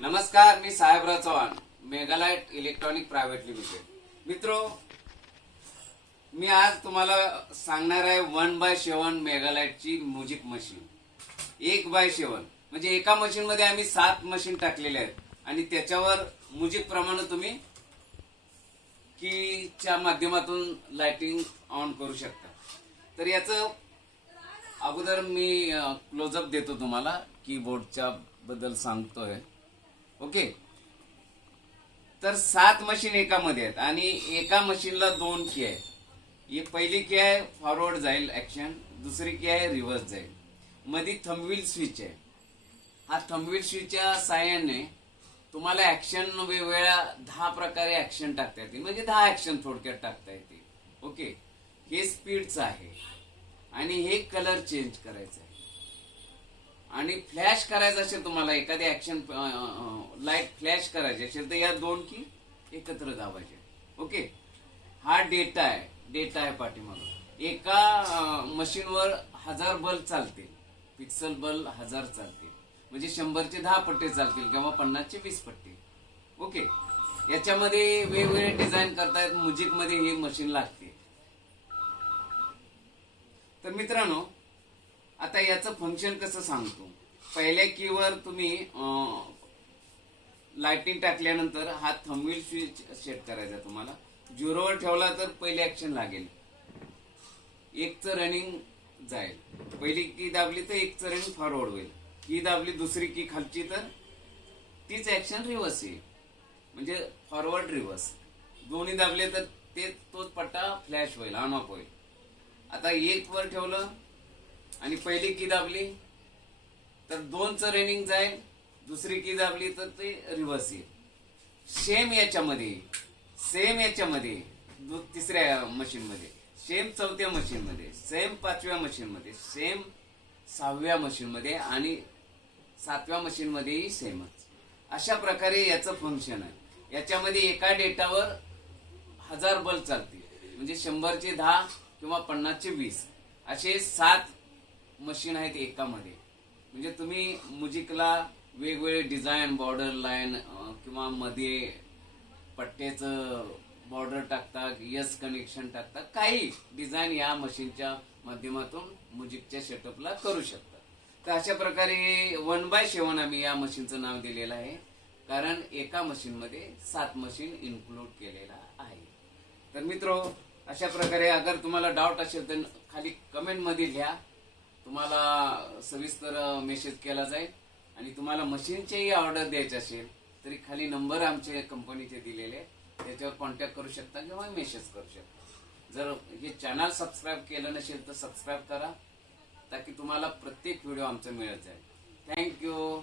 नमस्कार, मी Sahebrao Chavan, Megalite electronic private limited. मित्रो, मी आज तुम्हाला सांगणार आहे 1/7 मेगालाइटची म्युझिक मशीन। 1/7 म्हणजे एका मशीन मध्ये आम्ही 7 मशीन टाकलेले आहेत आणि त्याच्यावर म्युझिक प्रमाणे तुम्ही कीच्या माध्यमातून लाइटिंग ऑन करू शकता। तर याचं अगोदर मी क्लोजअप देतो तुम्हाला, कीबोर्डच्या बद्दल सांगतोय। ओके, तर 7 मशीन एकामध्ये आहेत आणि एका मशीनला 2 की आहे। ही पहिली की आहे फॉरवर्ड जाईल ऍक्शन, दुसरी की आहे रिव्हर्स जाईल। मध्ये थंबव्हील स्विच आहे। हा थंबव्हील स्विचच्या साहाय्याने तुम्हाला ऍक्शन वेगवेगळ्या 10 प्रकारे ऍक्शन टाकता येते, म्हणजे 10 ऍक्शन थोडक्यात टाकता येते। ओके, हे स्पीडचं आहे आणि हे कलर चेंज करायचं आहे आणि फ्लॅश करायचं असेल, तुम्हाला एखादी ऍक्शन लाईट फ्लॅश करायची असेल तर या 2 की एकत्र दाबायचे। ओके, हा डेटा आहे पाठीमागं। एका मशीनवर 1000 बल्ब चालतील, पिक्सल बल्ब 1000 चालतील, म्हणजे 100चे 10 पट्टे चालतील किंवा 50चे 20 पट्टे। ओके, याच्यामध्ये वेगवेगळे डिझाईन करतायत, म्युझिक मध्ये ही मशीन लागते। तर मित्रांनो, आता याचं फंक्शन कसं सांगतो। पहिल्या कीवर तुम्ही लाइटिंग टाकल्यानंतर हा थंबव्हील स्विच सेट करायचा। तुम्हाला 0 वर ठेवला तर पहिली ऍक्शन लागेल, 1चं रनिंग जाईल। पहिली की दाबली तर 1चं रनिंग फॉरवर्ड होईल, की दाबली दुसरी की खालची तर तीच ऍक्शन रिव्हर्स येईल, म्हणजे फॉरवर्ड रिव्हर्स दोन्ही दाबले तर तोच पट्टा फ्लॅश होईल, ऑन ऑफ होईल। आता 1 वर ठेवलं आणि पहिली की दाबली तर 2चं रनिंग जाईल, दुसरी की दाबली तर ते रिव्हर्स येईल। सेम याच्यामध्ये तिसऱ्या मशीन मध्ये, सेम चौथ्या मशीन मध्ये, सेम 5व्या मशीन मध्ये, सेम 6व्या मशीन मध्ये आणि 7व्या मशीन मध्येही सेमच। अशा प्रकारे याचं फंक्शन आहे। याच्यामध्ये एका डेटावर 1000 बल्ब चालतील, म्हणजे 100चे 10 किंवा 50चे 20 असे 7 मशीन आहेत एकामध्ये। म्हणजे तुम्ही म्युझिकला वेगवेगळे डिझाईन, बॉर्डर लाईन किंवा मध्ये पट्ट्याचं बॉर्डर टाकता, यस कनेक्शन टाकता, काही डिझाईन या मशीनच्या माध्यमातून म्युझिकच्या सेटअपला करू शकता। तर अशा प्रकारे 1/7 आम्ही या मशीनचं नाव दिलेलं आहे, कारण एका मशीन मध्ये 7 मशीन इन्क्लूड केलेला आहे। तर मित्रो, अशा प्रकारे अगर तुम्हाला डाऊट असेल तर खाली कमेंट मध्ये लिहा, तुम्हाला सविस्तर मेसेज केला जाईल। आणि तुम्हाला मशीनचेही ऑर्डर द्यायचे असेल तरी खाली नंबर आमचे कंपनीचे दिलेले, त्याच्यावर कॉन्टॅक्ट करू शकता किंवा मेसेज करू शकता। जर हे चॅनल सबस्क्राईब केलं नसेल तर सबस्क्राईब करा, ताकी तुम्हाला प्रत्येक व्हिडिओ आमचा मिळत जाईल। थँक्यू।